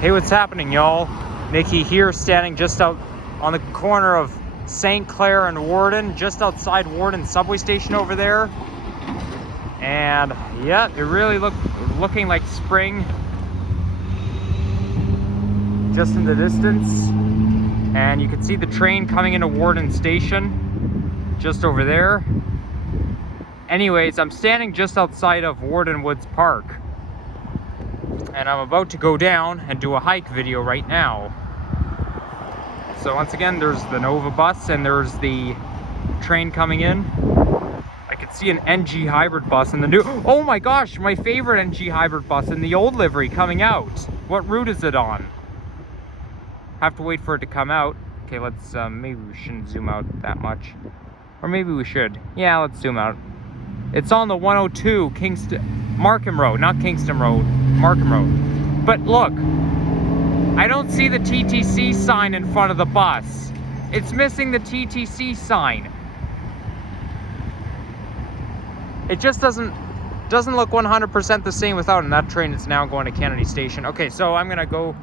Hey, what's happening, y'all? Mickey here, standing just out on the corner of St. Clair and Warden, just outside Warden subway station over there. And yeah, it really looking like spring just in the distance. And you can see the train coming into Warden station just over there. Anyways, I'm standing just outside of Warden Woods Park, and I'm about to go down and do a hike video right now. So once again, there's the Nova bus and there's the train coming in. I could see an NG hybrid bus in the new, oh my gosh, my favorite NG hybrid bus in the old livery coming out. What route is it on? Have to wait for it to come out. Okay, let's, maybe we shouldn't zoom out that much. Or maybe we should. Yeah, let's zoom out. It's on the 102 Markham Road, not Kingston Road, Markham Road. But look, I don't see the TTC sign in front of the bus. It's missing the TTC sign. It just doesn't look 100% the same without it. And that train is now going to Kennedy Station. Okay, so I'm gonna go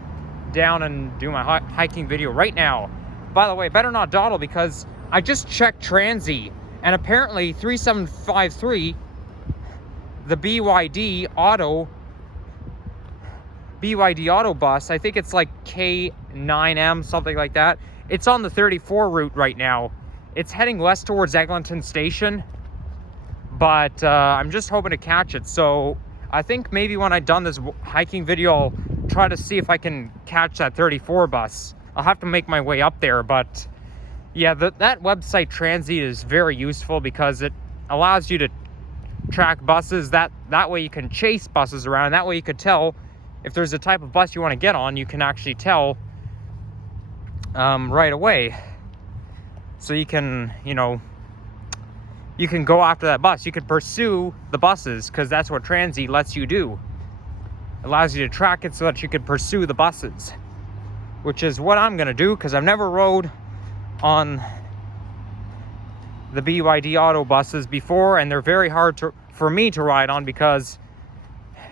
down and do my hiking video right now. By the way, better not dawdle because I just checked Transsee, and apparently 3753, the BYD Auto bus, I think it's like K9M, something like that. It's on the 34 route right now. It's heading west towards Eglinton Station, but I'm just hoping to catch it. So I think maybe when I've done this hiking video, I'll try to see if I can catch that 34 bus. I'll have to make my way up there, but yeah, that website Transsee is very useful because it allows you to track buses. That way you can chase buses around. That way you could tell if there's a type of bus you want to get on. You can actually tell right away. So you can, you can go after that bus. You could pursue the buses because that's what Transsee lets you do. It allows you to track it so that you could pursue the buses, which is what I'm going to do because I've never rode on the BYD Auto buses before, and they're very hard for me to ride on because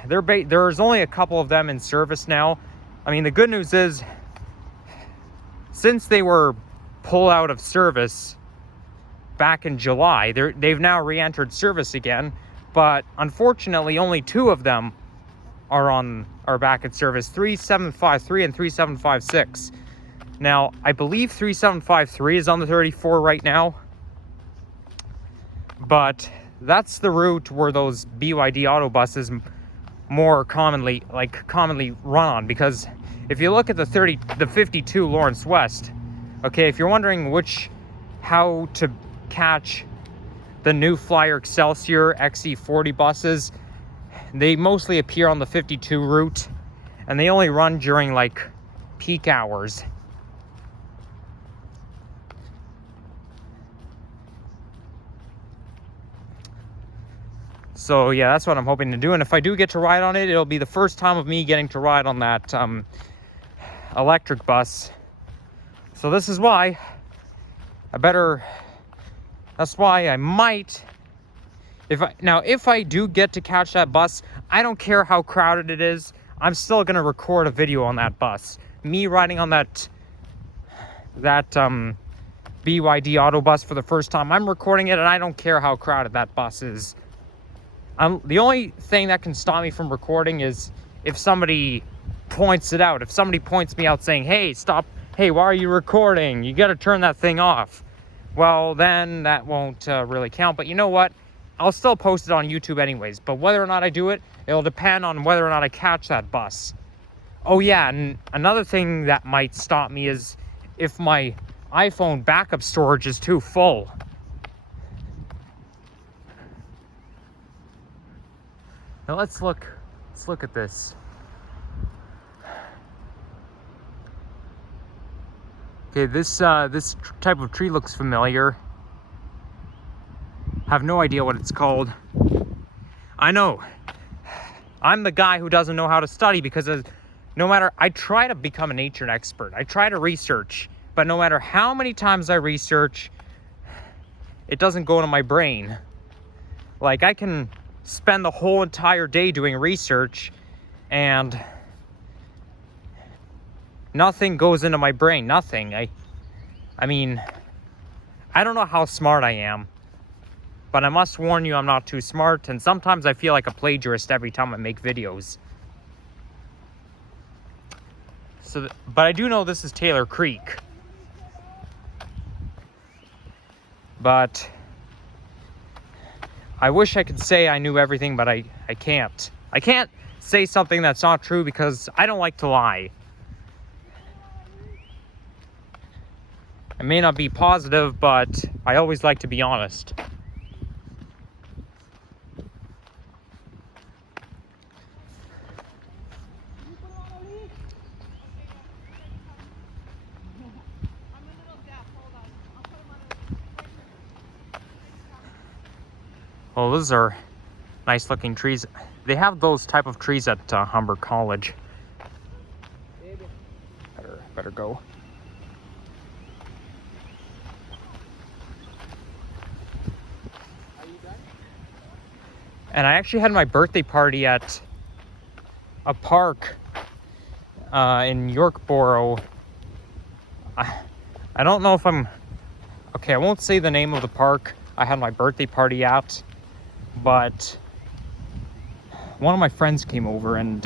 there's only a couple of them in service now. I mean, the good news is, since they were pulled out of service back in July, they've now re-entered service again, but unfortunately only two of them are back in service, 3753 and 3756. Now, I believe 3753 is on the 34 right now, but that's the route where those BYD Auto buses more commonly run on. Because if you look at the 52 Lawrence West, okay, if you're wondering how to catch the new Flyer Excelsior XE40 buses, they mostly appear on the 52 route, and they only run during like peak hours. So yeah, that's what I'm hoping to do. And if I do get to ride on it, it'll be the first time of me getting to ride on that electric bus. So this is why that's why I might, if I do get to catch that bus, I don't care how crowded it is, I'm still gonna record a video on that bus. Me riding on that BYD Auto bus for the first time. I'm recording it, and I don't care how crowded that bus is. The only thing that can stop me from recording is if somebody points it out. If somebody points me out saying, hey, stop, hey, why are you recording? You got to turn that thing off. Well, then that won't really count. But you know what? I'll still post it on YouTube anyways. But whether or not I do it, it'll depend on whether or not I catch that bus. Oh yeah, and another thing that might stop me is if my iPhone backup storage is too full. Now let's look at this. Okay, this type of tree looks familiar. Have no idea what it's called. I know. I'm the guy who doesn't know how to study because I try to become a nature expert. I try to research, but no matter how many times I research, it doesn't go into my brain. Like, I can spend the whole entire day doing research and Nothing goes into my brain. Nothing. I mean, I don't know how smart I am, but I must warn you, I'm not too smart. And sometimes I feel like a plagiarist every time I make videos. So, but I do know this is Taylor Creek. But I wish I could say I knew everything, but I can't. I can't say something that's not true because I don't like to lie. I may not be positive, but I always like to be honest. Well, those are nice looking trees. They have those type of trees at Humber College. Better go. And I actually had my birthday party at a park in Yorkboro. I don't know if I'm... Okay, I won't say the name of the park I had my birthday party at, but one of my friends came over and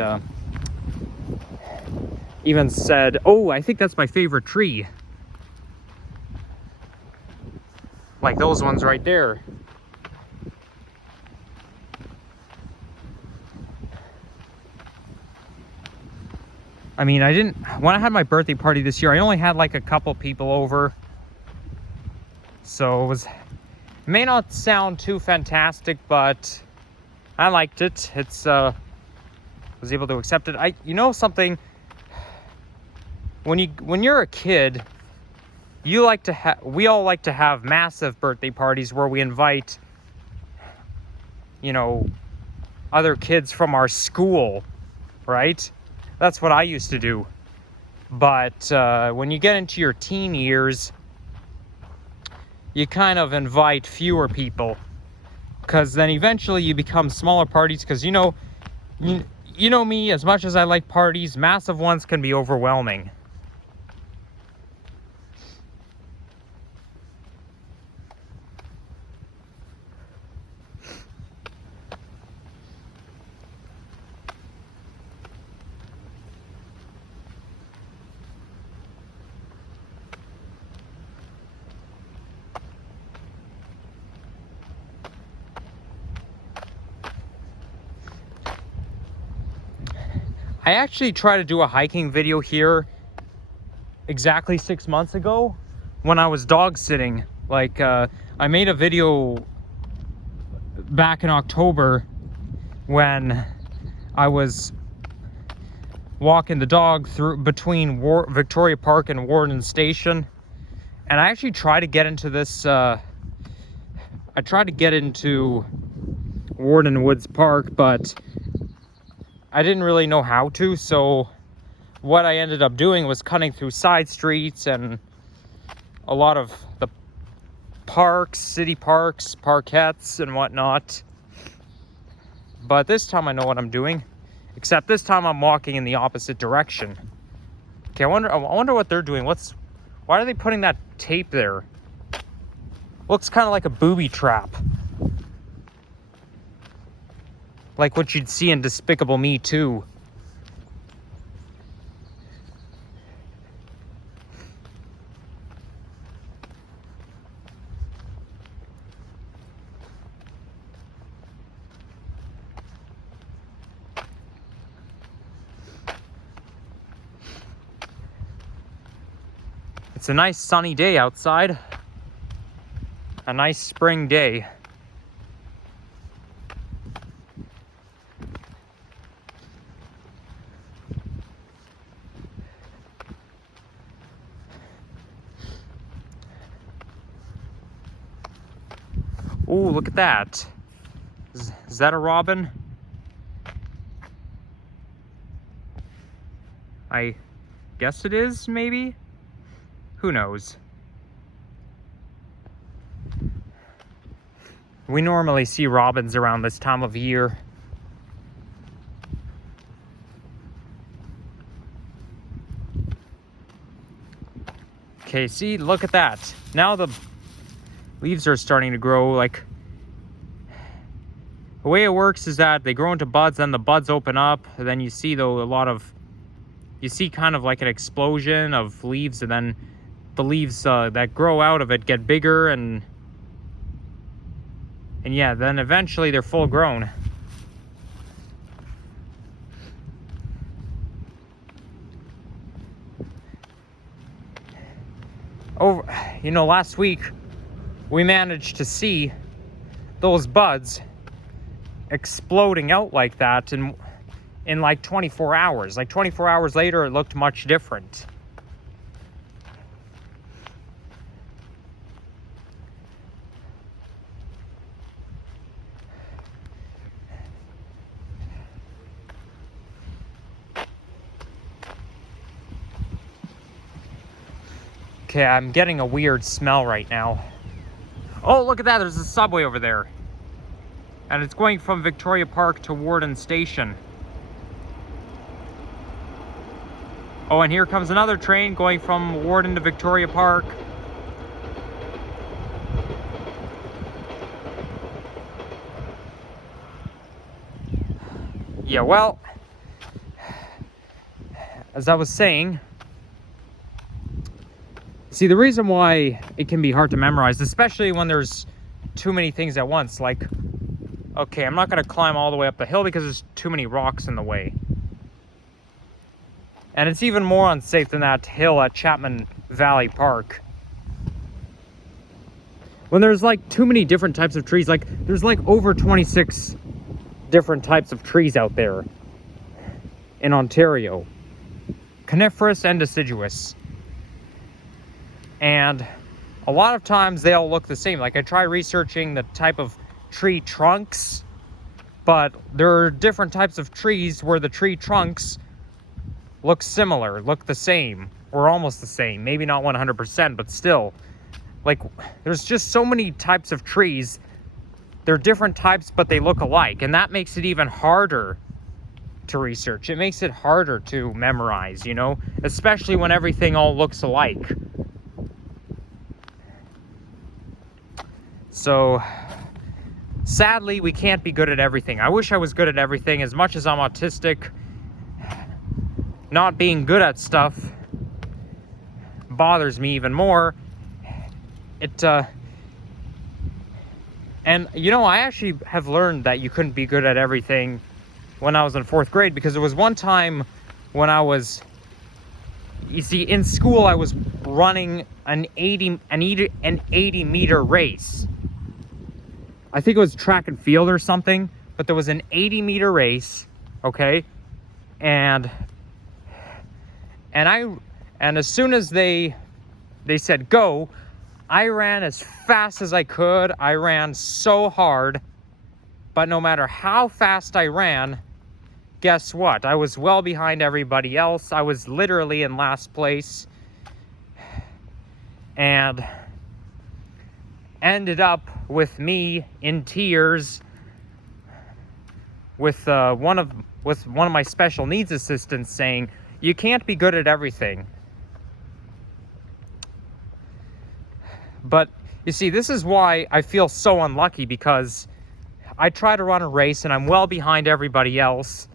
even said, oh, I think that's my favorite tree. Like those ones right there. I mean, when I had my birthday party this year, I only had like a couple people over. So it may not sound too fantastic, but I liked it. Was able to accept it. You know something, when you're a kid, we all like to have massive birthday parties where we invite, you know, other kids from our school, right? That's what I used to do. But when you get into your teen years, you kind of invite fewer people, because then eventually you become smaller parties. Because you know me, as much as I like parties, massive ones can be overwhelming. I actually tried to do a hiking video here exactly 6 months ago when I was dog sitting. Like, I made a video back in October when I was walking the dog through between Victoria Park and Warden Station. And I actually tried to get into this, I tried to get into Warden Woods Park, but I didn't really know how to, so what I ended up doing was cutting through side streets and a lot of the parks, city parks, parkettes and whatnot. But this time I know what I'm doing, except this time I'm walking in the opposite direction. Okay, I wonder what they're doing. Why are they putting that tape there? Looks kind of like a booby trap. Like what you'd see in Despicable Me 2. It's a nice sunny day outside. A nice spring day. Ooh, look at that. Is that a robin? I guess it is, maybe? Who knows? We normally see robins around this time of year. Okay, see, look at that. Now the leaves are starting to grow. Like, the way it works is that they grow into buds, then the buds open up, and then you see though you see kind of like an explosion of leaves, and then the leaves that grow out of it get bigger, and yeah, then eventually they're full grown. Last week we managed to see those buds exploding out like that in like 24 hours. Like 24 hours later, it looked much different. Okay, I'm getting a weird smell right now. Oh, look at that. There's a subway over there. And it's going from Victoria Park to Warden Station. Oh, and here comes another train going from Warden to Victoria Park. Yeah, well, as I was saying, see, the reason why it can be hard to memorize, especially when there's too many things at once, like, okay, I'm not going to climb all the way up the hill because there's too many rocks in the way. And it's even more unsafe than that hill at Chapman Valley Park. When there's like too many different types of trees, like there's like over 26 different types of trees out there in Ontario. Coniferous and deciduous. And a lot of times they all look the same. Like, I try researching the type of tree trunks, but there are different types of trees where the tree trunks look similar, look the same, or almost the same. Maybe not 100%, but still. Like, there's just so many types of trees. They're different types, but they look alike. And that makes it even harder to research. It makes it harder to memorize, especially when everything all looks alike. So, sadly, we can't be good at everything. I wish I was good at everything. As much as I'm autistic, not being good at stuff bothers me even more. And I actually have learned that you couldn't be good at everything when I was in 4th grade, because there was one time when I was, in school I was running an 80 meter race. I think it was track and field or something, but there was an 80 meter race, okay? And as soon as they said go, I ran as fast as I could. I ran so hard, but no matter how fast I ran, guess what? I was well behind everybody else. I was literally in last place, and ended up with me in tears with one of my special needs assistants saying, "You can't be good at everything." But you see, this is why I feel so unlucky, because I try to run a race and I'm well behind everybody else.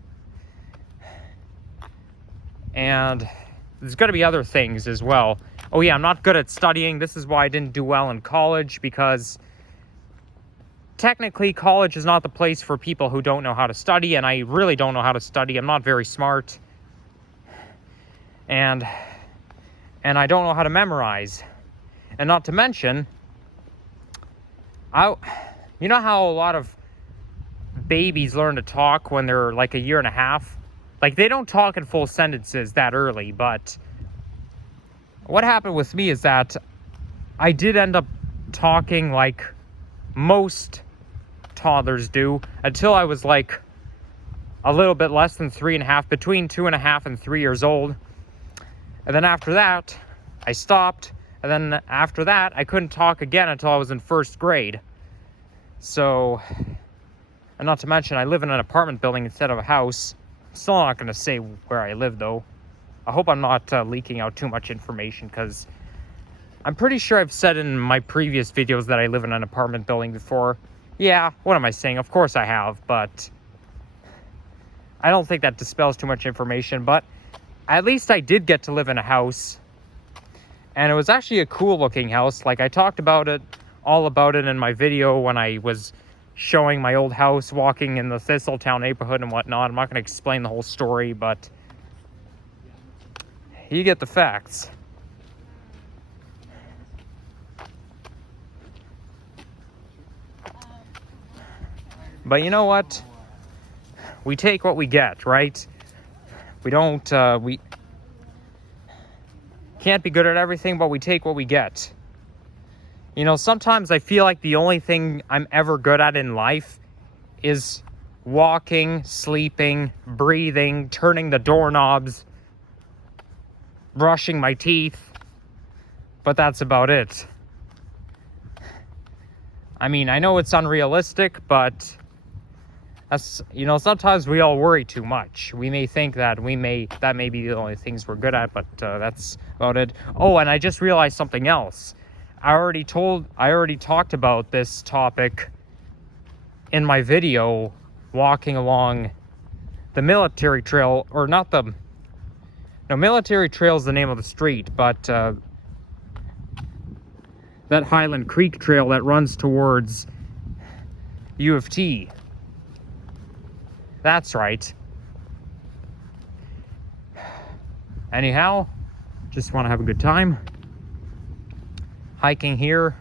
And there's going to be other things as well. Oh yeah, I'm not good at studying. This is why I didn't do well in college, because technically college is not the place for people who don't know how to study, and I really don't know how to study. I'm not very smart. And I don't know how to memorize. And not to mention, you know how a lot of babies learn to talk when they're like a year and a half? Like, they don't talk in full sentences that early, but what happened with me is that I did end up talking like most toddlers do until I was like a little bit less than 3.5, between 2.5 and 3 years old. And then after that, I stopped. And then after that, I couldn't talk again until I was in 1st grade. So, and not to mention, I live in an apartment building instead of a house. I'm still not going to say where I live, though. I hope I'm not leaking out too much information, because I'm pretty sure I've said in my previous videos that I live in an apartment building before. Yeah, what am I saying? Of course I have, but I don't think that dispels too much information. But at least I did get to live in a house, and it was actually a cool looking house. Like, I talked about it, all about it in my video when I was showing my old house, walking in the Thistletown neighborhood and whatnot. I'm not going to explain the whole story, but you get the facts. But you know what? We take what we get, right? We can't be good at everything, but we take what we get. You know, sometimes I feel like the only thing I'm ever good at in life is walking, sleeping, breathing, turning the doorknobs, brushing my teeth. But that's about it. I mean, I know it's unrealistic, but that's, you know, sometimes we all worry too much. We may think that that may be the only things we're good at, but that's about it. Oh, and I just realized something else. I already talked about this topic in my video walking along the military trail, or not the, no, military trail is the name of the street, but that Highland Creek trail that runs towards U of T. That's right. Anyhow, just want to have a good time. Hiking here.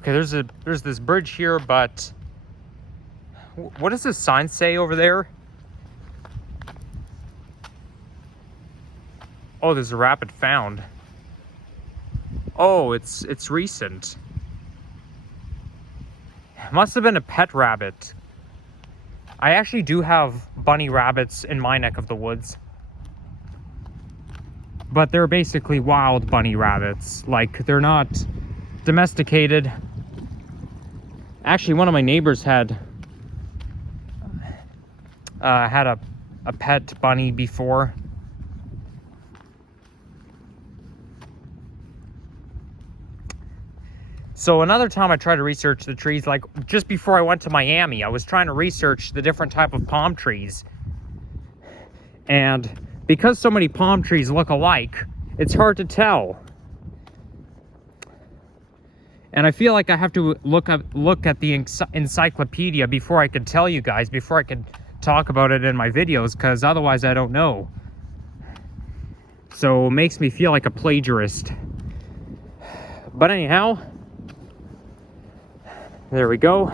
Okay, there's this bridge here, but what does this sign say over there? Oh, there's a rabbit found. Oh, it's recent. Must have been a pet rabbit. I actually do have bunny rabbits in my neck of the woods. But they're basically wild bunny rabbits. Like, they're not domesticated. Actually, one of my neighbors had a pet bunny before. So another time I tried to research the trees, like just before I went to Miami, I was trying to research the different type of palm trees. And because so many palm trees look alike, it's hard to tell. And I feel like I have to look at the encyclopedia before I could tell you guys, before I could talk about it in my videos, because otherwise I don't know. So it makes me feel like a plagiarist. But anyhow, there we go.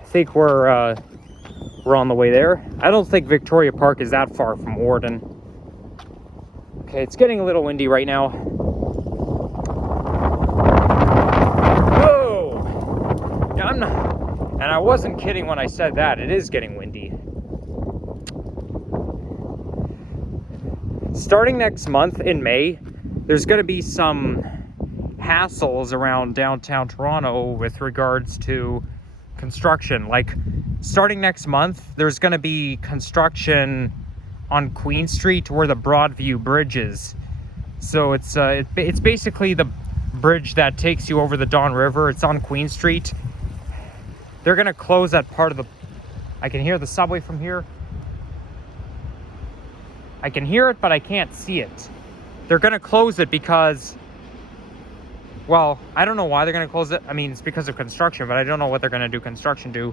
I think we're on the way there. I don't think Victoria Park is that far from Warden. Okay, it's getting a little windy right now. Whoa! Yeah, I'm not, and I wasn't kidding when I said that. It is getting windy. Starting next month in May, there's going to be some hassles around downtown Toronto with regards to construction. Like, starting next month, there's going to be construction on Queen Street where the Broadview Bridge is. So it's basically the bridge that takes you over the Don River. It's on Queen Street. They're going to close that part of the... I can hear the subway from here. I can hear it, but I can't see it. They're going to close it because... Well, I don't know why they're going to close it. I mean, it's because of construction, but I don't know what they're going to do construction to.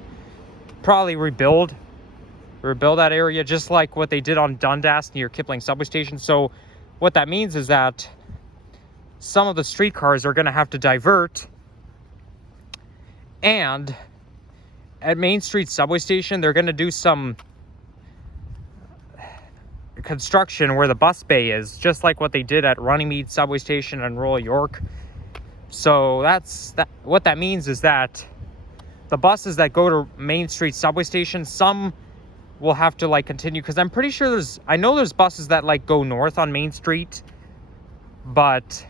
Probably rebuild that area, just like what they did on Dundas near Kipling subway station. So what that means is that some of the streetcars are going to have to divert, and at Main Street subway station, they're going to do some construction where the bus bay is, just like what they did at Runnymede subway station and Royal York. So what that means is that the buses that go to Main Street subway station, some will have to like continue, because I'm pretty sure I know there's buses that like go north on Main Street, but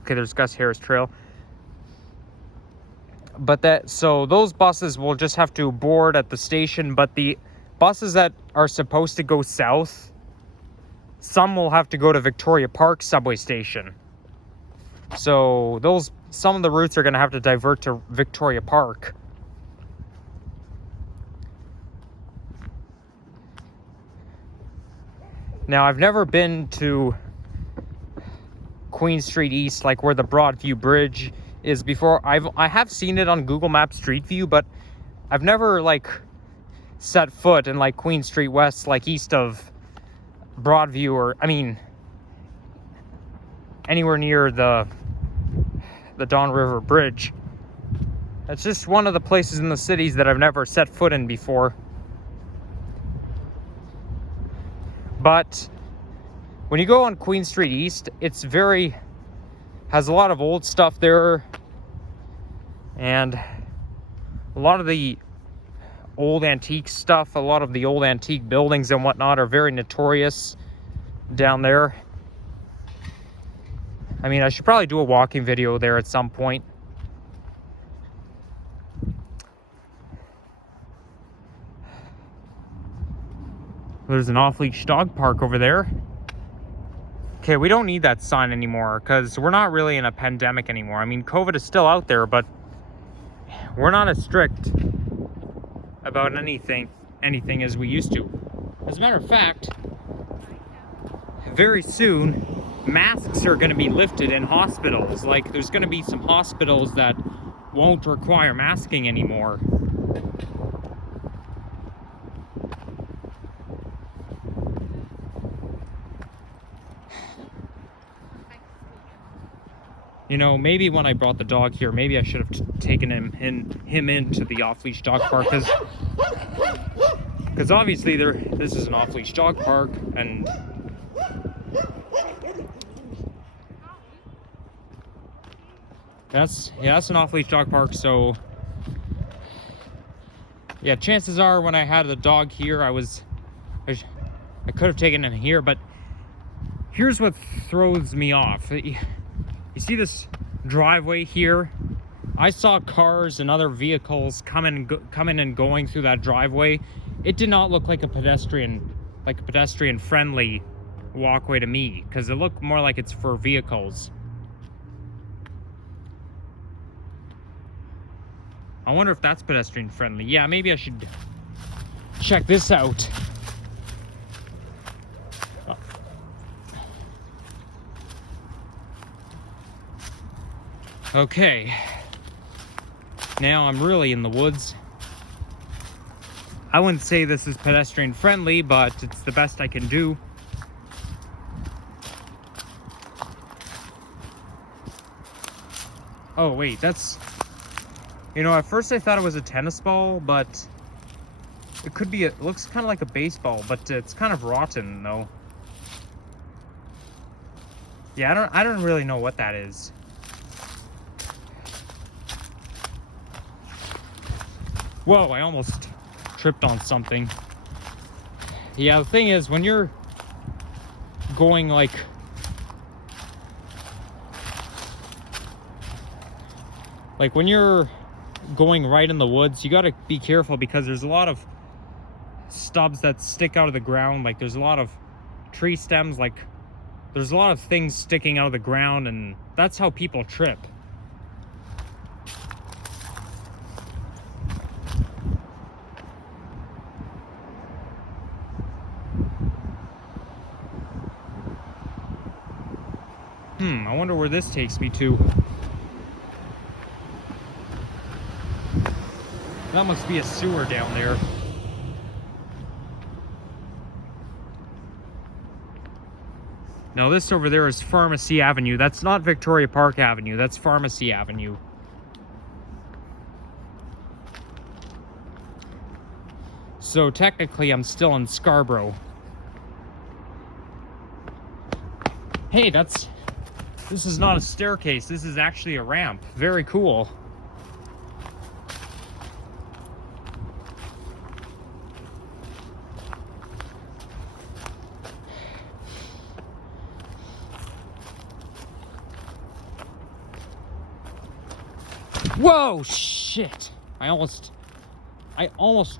okay, there's Gus Harris Trail. But so those buses will just have to board at the station, but the buses that are supposed to go south some will have to go to Victoria Park subway station. So some of the routes are going to have to divert to Victoria Park. Now, I've never been to Queen Street East, like where the Broadview Bridge is before. I have seen it on Google Maps Street View, but I've never like set foot in like Queen Street West, like east of Broadview, or I mean anywhere near the Don River Bridge. It's just one of the places in the cities that I've never set foot in before. But when you go on Queen Street East, it's has a lot of old stuff there, and a lot of the old antique stuff, a lot of the old antique buildings and whatnot are very notorious down there. I mean, I should probably do a walking video there at some point. There's an off-leash dog park over there. Okay, we don't need that sign anymore because we're not really in a pandemic anymore. I mean, COVID is still out there, but we're not as strict about anything as we used to. As a matter of fact, very soon, masks are going to be lifted in hospitals. Like, there's going to be some hospitals that won't require masking anymore. You know, maybe when I brought the dog here, maybe I should have taken him into the off-leash dog park, because obviously this is an off-leash dog park, and that's an off-leash dog park. So yeah, chances are when I had the dog here, I could have taken him here. But here's what throws me off. You see this driveway here? I saw cars and other vehicles coming and going through that driveway. It did not look like a pedestrian-friendly walkway to me, because it looked more like it's for vehicles. I wonder if that's pedestrian-friendly. Yeah, maybe I should check this out. Okay, now I'm really in the woods. I wouldn't say this is pedestrian friendly, but it's the best I can do. Oh wait, that's, you know, at first I thought it was a tennis ball, but it could be, it looks kind of like a baseball, but it's kind of rotten though. Yeah, I don't really know what that is. Whoa, I almost tripped on something. Yeah, the thing is, when you're going like when you're going right in the woods, you gotta be careful, because there's a lot of stubs that stick out of the ground. Like, there's a lot of tree stems, like there's a lot of things sticking out of the ground, and that's how people trip. I wonder where this takes me to. That must be a sewer down there. Now this over there is Pharmacy Avenue. That's not Victoria Park Avenue, that's Pharmacy Avenue. So technically I'm still in Scarborough. Hey, this is not a staircase, this is actually a ramp. Very cool. Whoa, shit. I almost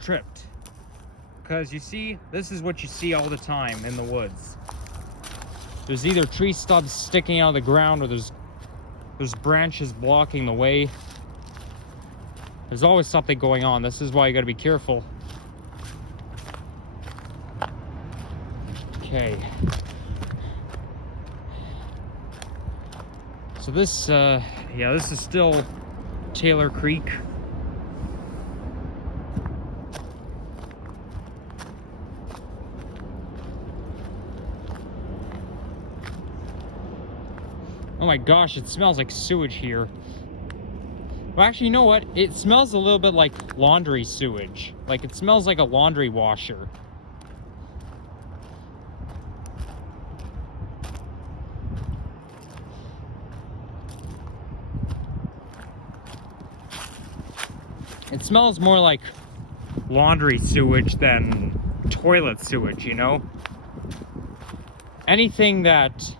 tripped. Because you see, this is what you see all the time in the woods. There's either tree stubs sticking out of the ground or there's branches blocking the way. There's always something going on. This is why you gotta be careful. Okay. So this, yeah, this is still Taylor Creek. Oh my gosh, it smells like sewage here. Well, actually, you know what? It smells a little bit like laundry sewage. Like, it smells like a laundry washer. It smells more like laundry sewage than toilet sewage, you know? Anything that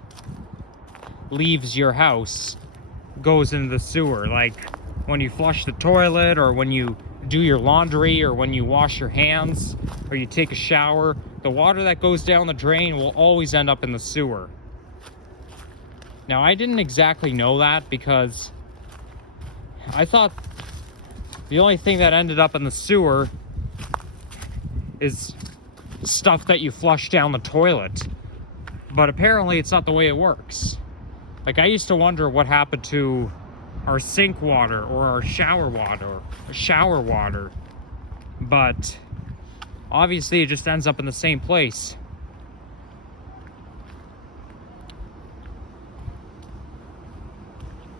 leaves your house goes into the sewer. Like when you flush the toilet, or when you do your laundry, or when you wash your hands, or you take a shower, the water that goes down the drain will always end up in the sewer. Now, I didn't exactly know that because I thought the only thing that ended up in the sewer is stuff that you flush down the toilet. But apparently it's not the way it works. Like, I used to wonder what happened to our sink water or our shower water, but obviously it just ends up in the same place.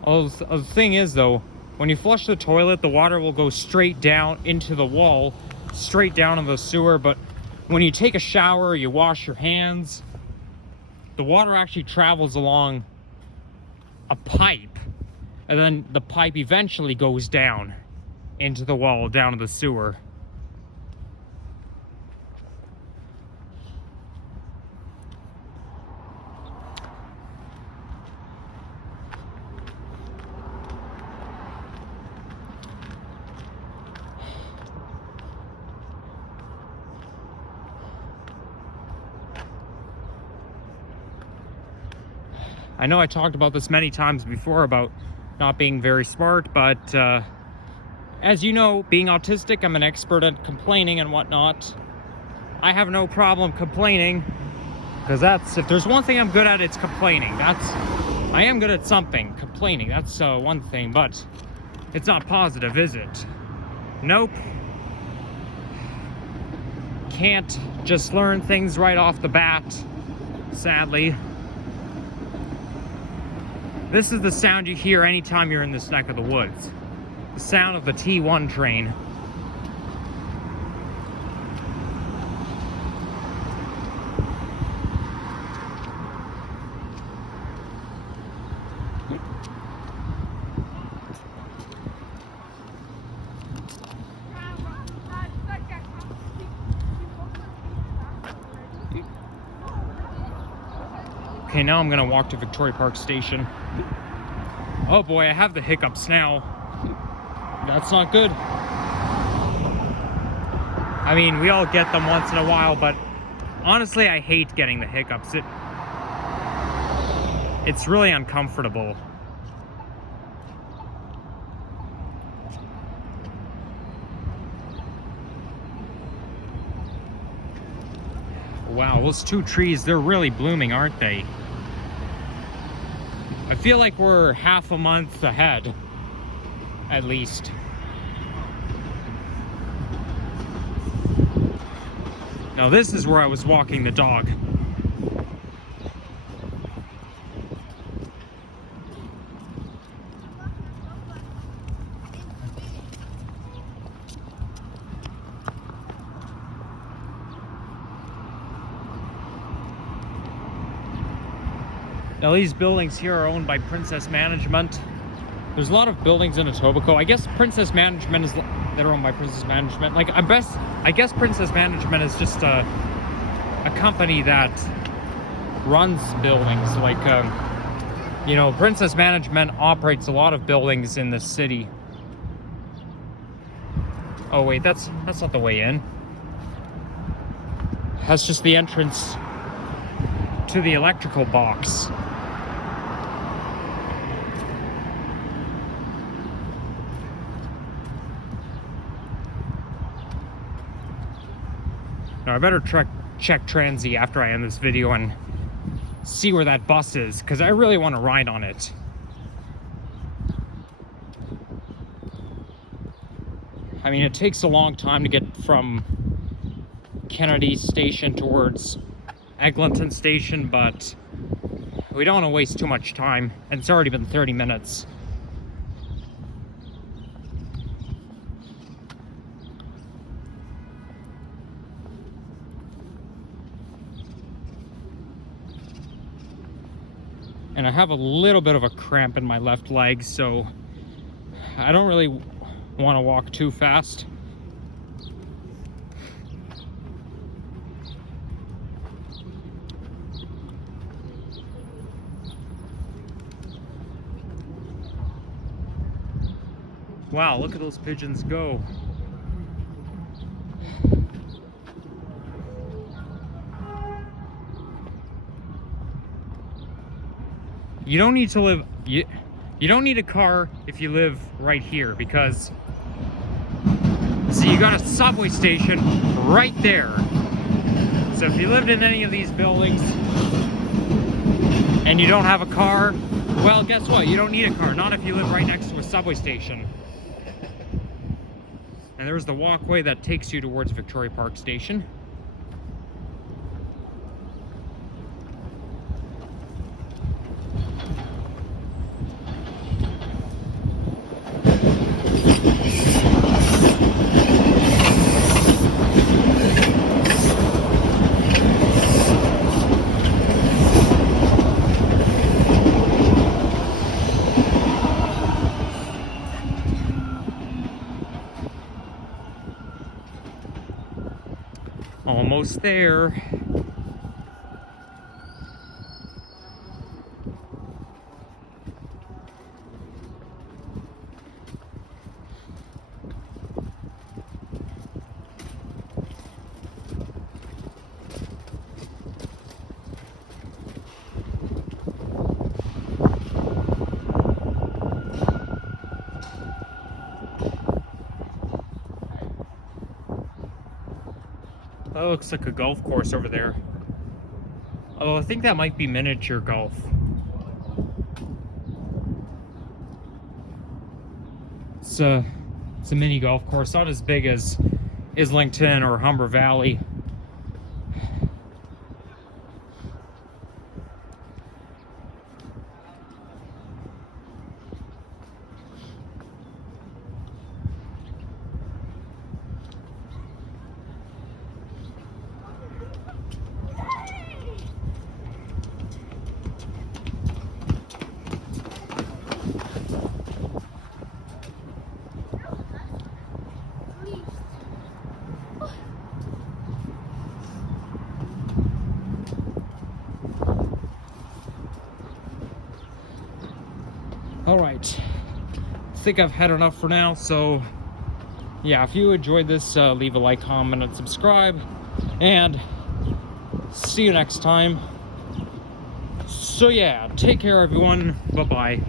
Oh, the thing is though, when you flush the toilet, the water will go straight down into the wall, straight down in the sewer, but when you take a shower, you wash your hands, the water actually travels along a pipe, and then the pipe eventually goes down into the wall, down to the sewer. I know I talked about this many times before about not being very smart, but as you know, being autistic, I'm an expert at complaining and whatnot. I have no problem complaining, because if there's one thing I'm good at, it's complaining. I am good at something, complaining. That's one thing, but it's not positive, is it? Nope. Can't just learn things right off the bat, sadly. This is the sound you hear anytime you're in this neck of the woods. The sound of the T1 train. Okay, now I'm gonna walk to Victoria Park Station. Oh boy, I have the hiccups now. That's not good. I mean, we all get them once in a while, but honestly, I hate getting the hiccups. It's really uncomfortable. Wow, those two trees, they're really blooming, aren't they? I feel like we're half a month ahead, at least. Now this is where I was walking the dog. Now these buildings here are owned by Princess Management. There's a lot of buildings in Etobicoke. I guess Princess Management is, they're owned by Princess Management. Like, I guess Princess Management is just a company that runs buildings. Like, you know, Princess Management operates a lot of buildings in the city. Oh wait, that's not the way in. That's just the entrance. to the electrical box. Now I better check Transsee after I end this video and see where that bus is, because I really want to ride on it. I mean, it takes a long time to get from Kennedy Station towards Eglinton Station, but we don't want to waste too much time, and it's already been 30 minutes. And I have a little bit of a cramp in my left leg, so I don't really want to walk too fast. Wow, look at those pigeons go. You don't need to live, you don't need a car if you live right here, because see, you got a subway station right there. So if you lived in any of these buildings and you don't have a car, well, guess what? You don't need a car, not if you live right next to a subway station. And there's the walkway that takes you towards Victoria Park Station. Almost there. That looks like a golf course over there. Oh, I think that might be miniature golf. It's a mini golf course, not as big as Islington or Humber Valley. All right, I think I've had enough for now. So yeah, if you enjoyed this, leave a like, comment, and subscribe, and see you next time. So yeah, take care everyone, bye-bye.